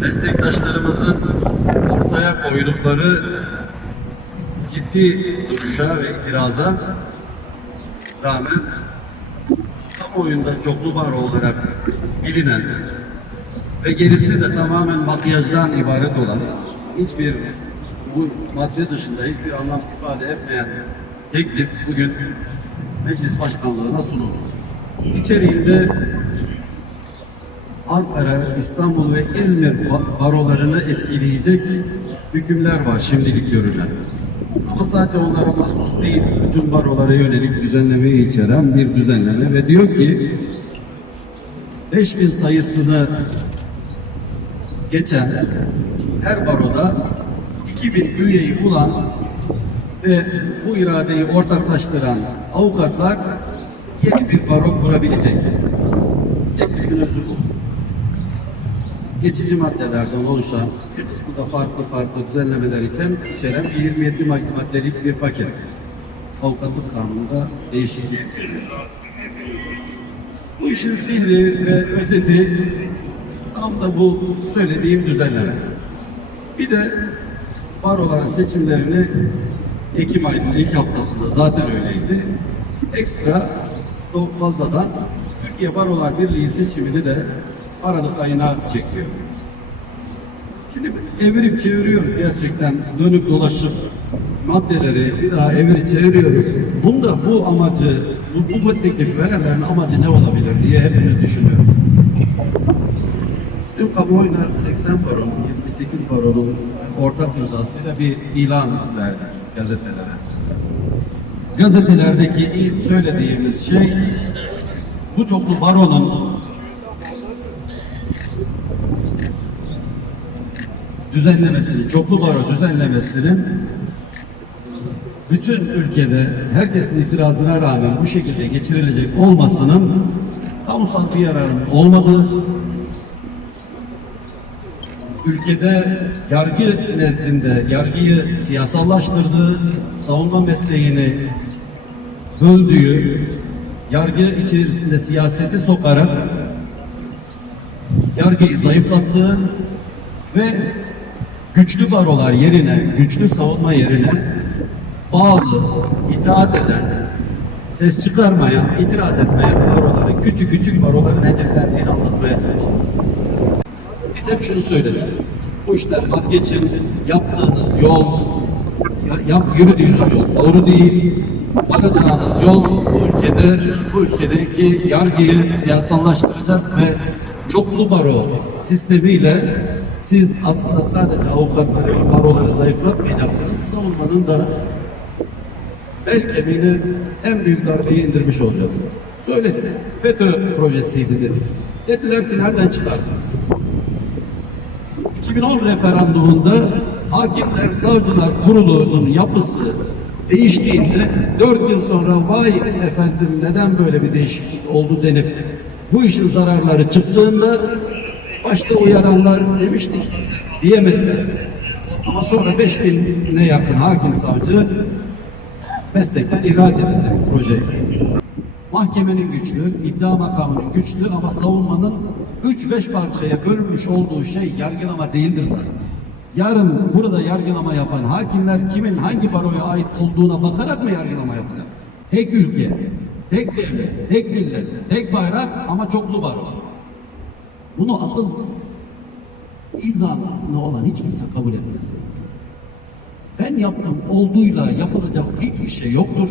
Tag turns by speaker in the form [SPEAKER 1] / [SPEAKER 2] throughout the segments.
[SPEAKER 1] meslektaşlarımızın ortaya koydukları ciddi duruşa ve itiraza rağmen kamuoyunda çoklu var olarak bilinen ve gerisi de tamamen makyajdan ibaret olan hiçbir bu madde dışında hiçbir anlam ifade etmeyen teklif bugün meclis başkanlığına sunuldu. İçeriğinde Ankara, İstanbul ve İzmir ba- barolarını etkileyecek hükümler var şimdilik görülen. Ama sadece onlara mahsus değil, bütün barolara yönelik düzenlemeyi içeren bir düzenleme ve diyor ki 5000 sayısını geçen her baroda 2000 üyeyi bulan ve bu iradeyi ortaklaştıran avukatlar yeni bir baro kurabilecek. Teklifin özü bu geçici maddelerden oluşan bir kısmı da farklı farklı düzenlemeler için içeren bir 27 maddelik bir paket. Avukatlık kanununda değişiklik. Bu işin sihri ve özeti tam da bu söylediğim düzenleme. Bir de baroların seçimlerini Ekim ayının ilk haftasında zaten öyleydi. Ekstra çok fazladan Türkiye Barolar Birliği seçimini de Aralık ayına çekiyor. Şimdi evirip çeviriyoruz gerçekten dönüp dolaşıp maddeleri bir daha evirip çeviriyoruz. Bunda bu amacı, bu, bu teklifi verenlerin amacı ne olabilir diye hepimiz düşünüyoruz. Dün kamuoyuna 80 baron, 78 baronun ortak rızasıyla bir ilan verdik gazetelere. Gazetelerdeki ilk söylediğimiz şey bu çoklu baronun düzenlemesini, çoklu baro düzenlemesinin bütün ülkede herkesin itirazına rağmen bu şekilde geçirilecek olmasının kamusal bir yararının olmadığı, ülkede yargı nezdinde yargıyı siyasallaştırdığı, savunma mesleğini böldüğü, yargı içerisinde siyaseti sokarak yargıyı zayıflattığı ve güçlü barolar yerine, güçlü savunma yerine bağlı, itaat eden, ses çıkarmayan, itiraz etmeyen baroların, küçük küçük baroların hedeflendiğini anlatmaya çalıştık. Biz hep şunu söyledik. Bu işten vazgeçin, yaptığınız yol, ya- yap, yürüdüğünüz yol doğru değil. Varacağınız yol bu ülkede, bu ülkedeki yargıyı siyasallaştıracak ve çoklu baro sistemiyle siz aslında sadece avukatları, baroları zayıflatmayacaksınız. Savunmanın da bel kemiğine en büyük darbeyi indirmiş olacaksınız. Söyledik. FETÖ projesiydi dedik. Dediler ki nereden çıkardınız? 2010 referandumunda Hakimler Savcılar Kurulu'nun yapısı değiştiğinde 4 yıl sonra vay efendim neden böyle bir değişiklik oldu denip bu işin zararları çıktığında başta uyaranlar demiştik diyemediler. Ama sonra 5000'e yakın hakim savcı meslekten ihraç edildi bu proje. Mahkemenin güçlü, iddia makamının güçlü ama savunmanın 3-5 parçaya bölünmüş olduğu şey yargılama değildir zaten. Yarın burada yargılama yapan hakimler kimin hangi baroya ait olduğuna bakarak mı yargılama yapacak? Tek ülke, tek devlet, tek millet, tek bayrak ama çoklu baro. Bunu akıl izahına olan hiç kimse kabul etmez. Ben yaptım olduğuyla yapılacak hiçbir şey yoktur.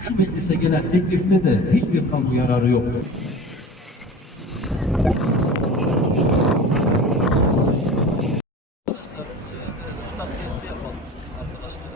[SPEAKER 1] Şu meclise gelen teklifte de hiçbir kamu yararı yoktur. Arkadaşlar, arkadaşlar.